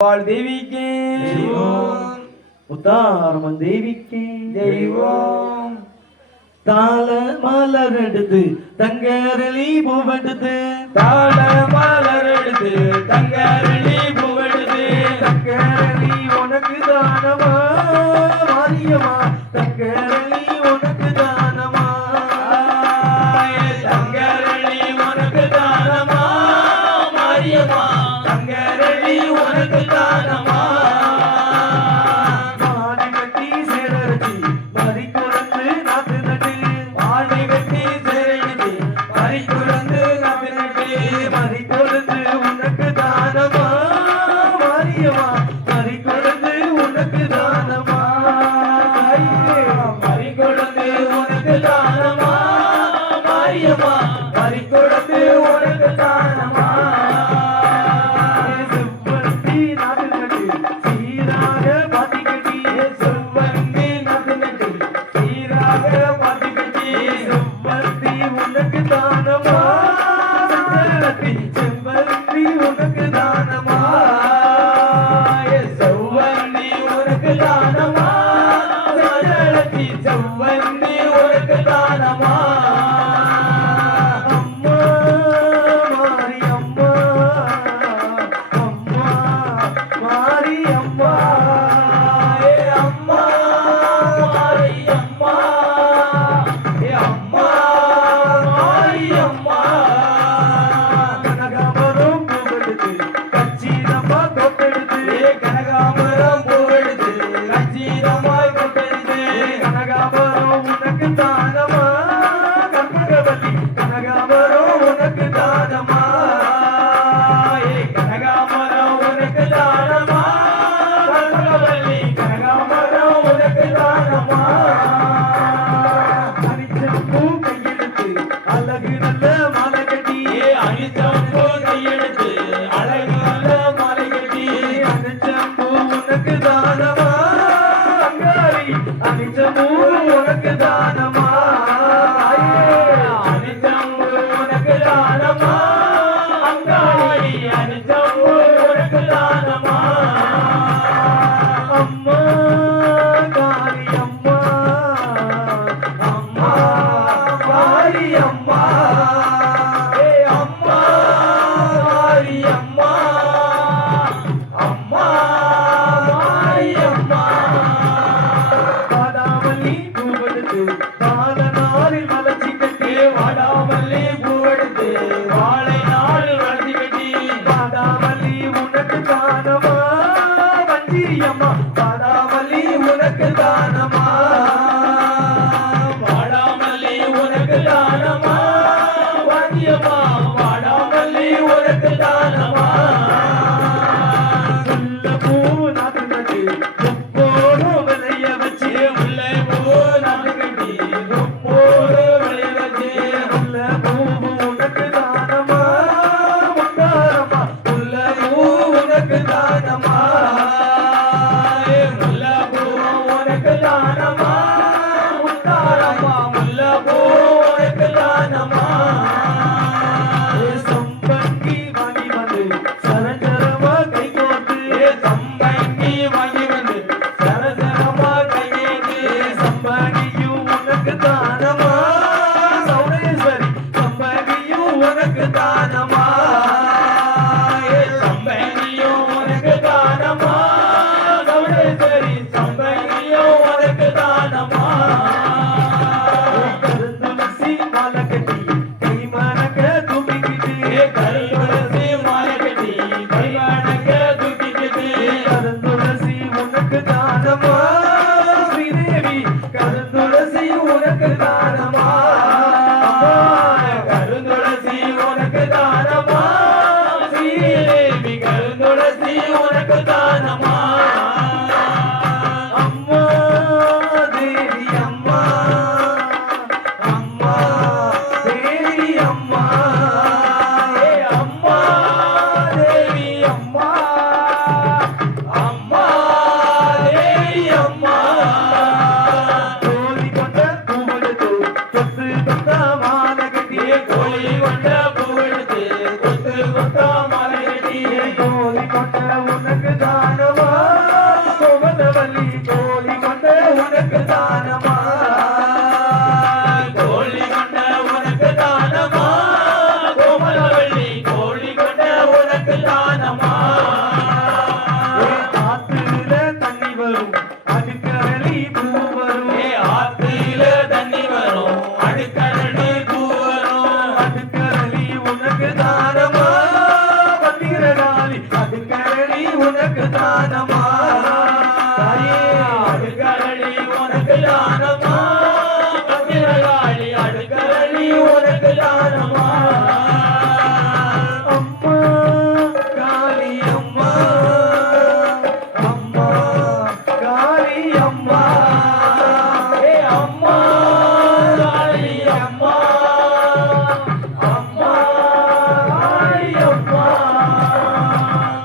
வாழ் தேவிக்கே தெய்வம், முத்தாரம்மன் தேவிக்கே தெய்வம். தாள மலர் எடுத்து தங்கரளி பூவெடுத்து தாள மலர் எடுத்து தங்கரளி பூவெடுத்து தங்கரளி உனக்கு தானமா மாரியம்மா தங்கரளி உனக்கு தானமா தங்கரளி உனக்கு தானமா மாரியம்மா தங்கரளி உனக்கு தானமா மாடி கட்டி சேரச்சி மறி குறந்து நாத்து நட்டு மாடி கட்டி சேரடிச்சு மறி குறந்து நம்பினட்டு மறி குறந்து உனக்கு தானமா மாரியம்மா மறி குறந்து உனக்கு தானமா மறி கொடுத்து உனக்கு தானமா மாரியம்மா மறி கொடுத்து உனக்கு தானமா செவ்வந்தி நாத்து நட்டு சீராக பாத்தி கட்டி செவ்வந்தி நட்டு நட்டு சீராக பாத்தி கட்டி செவ்வந்தி உனக்கு தானமா செவ்வந்தி செவ்வந்தி உனக்கு தானமா செவ்வந்தி உனக்கு தானமா செவ்வந்தி செவ்வந்தி உனக்கு தானமா அம்மா மாரி அம்மா அம்மா மாரி அம்மா அம்மா மாரி அம்மா அம்மா மாரி அம்மா கனகாமரம் பூவெடுத்து கச்சிதமா தொட்டெடுத்து கனகாமரம் பூவெடுத்து கச்சிதமாய் கொட்டெடுத்து கனகாமரம் உனக்கு தானமா கற்பகவல்லி கனகாமரம் உனக்கு தானமா கனகாமரம் உனக்கு தானமா கனகவல்லி கனகாமரம் உனக்கு தானமா அரிச்சம்பூ கையெடுத்து அழகு நல்ல மாலை கட்டி அனிச்சம்பூ கையெடுத்து அழகு நல்ல மாலை கட்டி அரிச்சம்பூ உனக்கு தானமா அங்காரி அரிச்சம்பூ உனக்கு தானமா அனிச்சம்பூ உனக்கு தானமா அங்காடி அனிச்சம்பூ உனக்கு தானமா அம்மா காரி அம்மா அம்மா மாரி அம்மா அம்மா மாரி அம்மா அம்மா மாரி அம்மா வாடாமல்லி பூவெடுத்து பால நாளில் மலர்ச்சி கட்டி வாடாமல்லி பூவெடுத்து வாழை நாள் வளர்த்தி கட்டி வாடாமல்லி உனக்கு தானமா வஞ்சிரியம்மா வாடாமல்லி உனக்கு தானமா வாடாமல்லி உனக்கு தானமா வாத்தியம்மா வாடாமல்லி உனக்கு தானமா முல்ல பூ நாத்து நட்டு முப்போடு விளைய வச்சு முல்லை பூ நாட்டு கட்டி முப்போடு விளைய வச்சு முல்ல பூ உனக்கு தானமா முத்தாரம்மா முல்லை பூ உனக்கு தானமா முல்லை பூ உனக்கு தானமா முத்தாரம்மா முல்லை பூ உனக்கு தானமா சம்பங்கி வாங்கி வந்து சரஞ்சரமா கை கோர்த்து சம்பங்கி வாங்கி வந்து சரசரமா கையேந்து சம்பங்கியும் உனக்கு தானமா சௌடேஸ்வரி சம்பங்கியும் உனக்கு தானமா சம்பங்கியும் உனக்கு தானமா கவுடேஸ்வரி சம்பங்கியும் உனக்கு தானமா கருந்துளசி மாலை கட்டி கை மணக்க தூக்கிக்கிட்டு கருதுளசி மாலை கட்டி கைவணக்க தூக்கிக்கிட்டு கருந்துளசி உனக்கு தானமா ஸ்ரீதேவி கருந்துளசி உனக்கு தானமா கருந்துளசி உனக்கு தானமா ஸ்ரீதேவி கருந்துளசி உனக்கு தானமா அம்மா தேவி அம்மா அம்மா தேவி அம்மா அம்மா தேவி அம்மா அம்மா தேவி அம்மா கோழி கொண்ட பூவெடுத்து தொத்து தொத்த மாலை கட்டி கோழி கொண்ட பூவெடுத்து கொத்து கொத்தா மலை கட்டி கோழி கொண்ட உனக்கு தான் உனக்கு தானமா பத்திரகாளி அடுக்கரணி உனக்கு தானமா தாயே அடுக்கரணி உனக்கு தானமா பத்திரகாளி அடுக்கரணி உனக்கு தானமா அம்மா காளி அம்மா அம்மா காளி அம்மா ஏ அம்மா காளி அம்மா அம்மா காளி அம்மா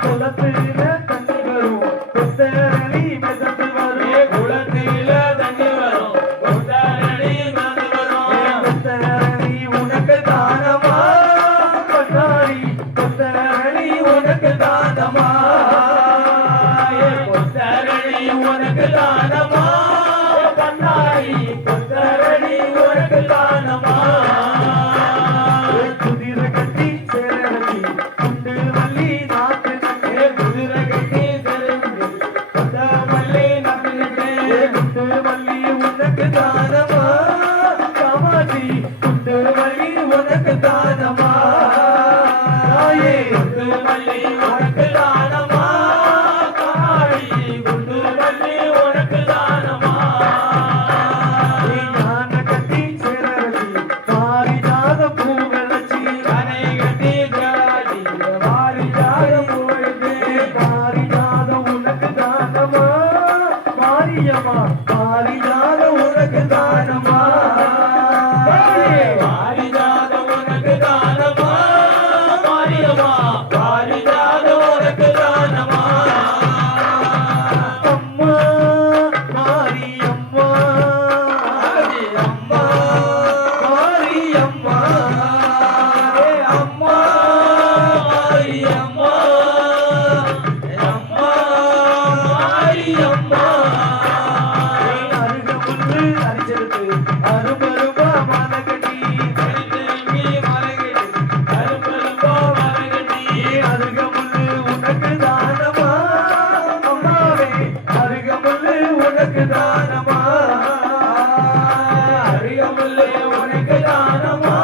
குளத்தில தண்ணி வரும் கொத்தரணி மிதந்து வரும் ஏ குளத்தில தண்ணி வரும் கொத்தரணி மிதந்து வரும் கொத்தரணி உனக்கு தானமா கொத்தாரி கொத்தரணி உனக்கு தானமா ஏ கொத்தரணி உனக்கு தானமா கண்ணாடி கொத்தரணி உனக்கு தானமா குதிரை கட்டி சேரடி குண்டு வள்ளி நாட்டு ஏ குதிரை கட்டி செருந்தி கொத்தமல்லி நம்பிட்டே குண்டு வள்ளி உனக்கு தானமா காமாட்சி குண்டு வள்ளி உனக்கு தானமா தாயே குண்டு மல்லி உனக்கு தானமா காளி குண்டு மல்லி உனக்கு தானமா ஞான கட்டி சேரடி பாரிஜாத பூவலச்சி கனை கட்டி ஜாடி வாரிஜாத பொழுது பாரிஜாத உனக்கு தானமா மாரியம்மா பாரிஜாத உனக்கு தானமா வாரிஜாத உனக்கு தானமா மாரியம்மா வாரிஜாத உனக்கு தானமா அம்மா மாரியம்மா அம்மா மாரியம்மா ஏ அம்மா மாரியம்மா அம்மா மாரியம்மா அருகமுள்ளு அரிச்செடுத்து அரும்பரும்பா மனகட்டி திரும்பி மலகிடு கரும்பரும்போ மலகடி அருகமுள்ளு உனக்கு தானமா அம்மாவே அருகமுள்ளு உனக்கு தானமா அருகமுள்ளே உனக்கு தானமா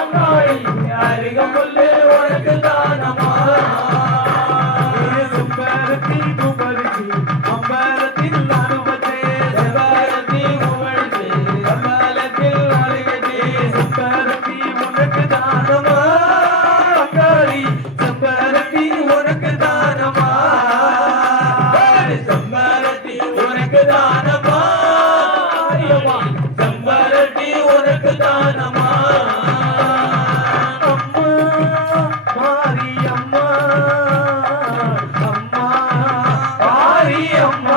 அங்காளி அருகமுள்ளே உனக்கு தானமா சுப்பரத்தி குமரிச்சி அம்பரத்தில் அனுபத்தே செவாரத்தி உவழ்ந்து கமலத்தில் அழகடி சுப்பரத்தி உனக்கு தானமா அங்காளி சுப்பரத்தி உனக்கு தானமா செம்பரத்தி உனக்கு தானமா ஆரியமா செம்பரத்தி உனக்கு தானமா அம்மா மாரியம்மா அம்மா மாரியம்மா